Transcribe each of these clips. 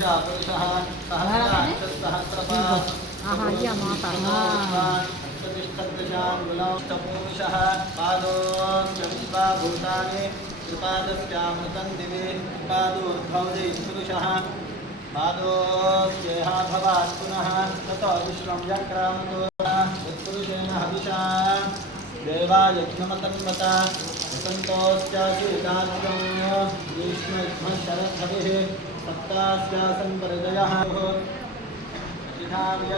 पुरुषः सहस्रपाद प्रतिष्ठदशाङ्गुलौष्टपूषः पादोऽस्य विश्वाभूतानि त्रिपादस्यामृतं दिवे पादोर्ध्वौदे पुरुषः पादोऽस्येह भवात् पुनः ततो विश्वं व्यक्रामतो यत्पुरुषेण हविषा देवायज्ञमतन्वत वसन्तोऽस्यासीतार्यं ग्रीष्मशरद्भविः सप्तास्यासन् परिदयः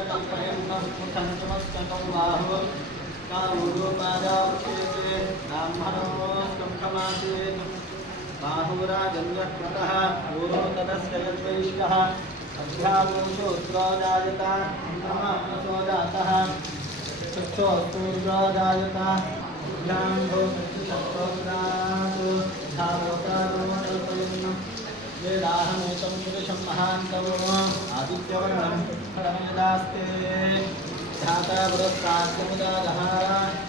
कल्पयन्नमुखन्तमस्तकं बाहो कारूपादावृते ब्राह्मणोऽस्कम्ठमासीत् बाहुराजन्यकृतः पूर्वतरस्य यद्वैष्कः अध्यागोषोऽस्रो जायत ब्रह्मणसो जातः चक्षुस्तूर्जो जायत ध्यानभोक्तिशत्रोग्रासु धावकारो कल्पयन् वेदाहमेतं पुरुषं महान्तमो आदित्यवर्णं फलमेदास्ते ध्याता पुरस्ताद्यमुदादः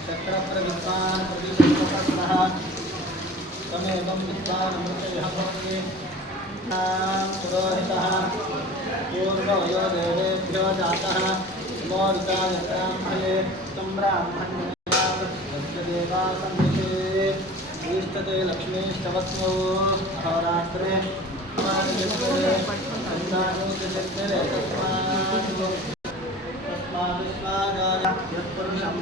चक्रप्रविद्वान् प्रतिशतसहस्रः तमेवं विद्वानमृतयः भवति पुरोहितः पूर्ववयो देवेभ्यो जातः मोर्चायत्राम्भये तं ब्राह्मण्यस्य देवासन्निधे ईष्टते लक्ष्मीष्टवत्सो अहोरात्रे तस्माद्विश्वागाय यत्पुरुषं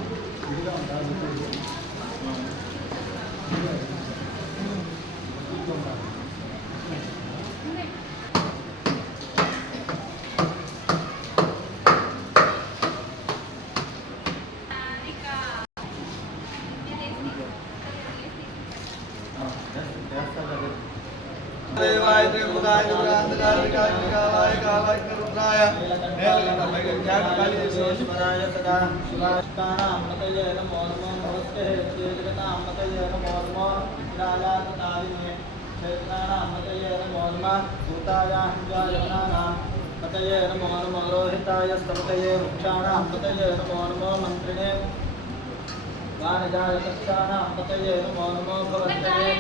देवाय त्र्यंबकाय दुर्गांतकाय कालिकाय कालाय करुणाय ईश्वराय सदा शिवाष्टानां पतये नमो नमो नमस्ते जगतां पतये नमो नमो राजातारिणे क्षेत्राणां पतये नमो नमः भूतायां जायमानां पतये नमो नमो रोहिताय स्तपतये वृक्षाणां पतये नमो नमो मन्त्रिणे वानजाय कक्षाणां पतये नमो नमो भवन्तये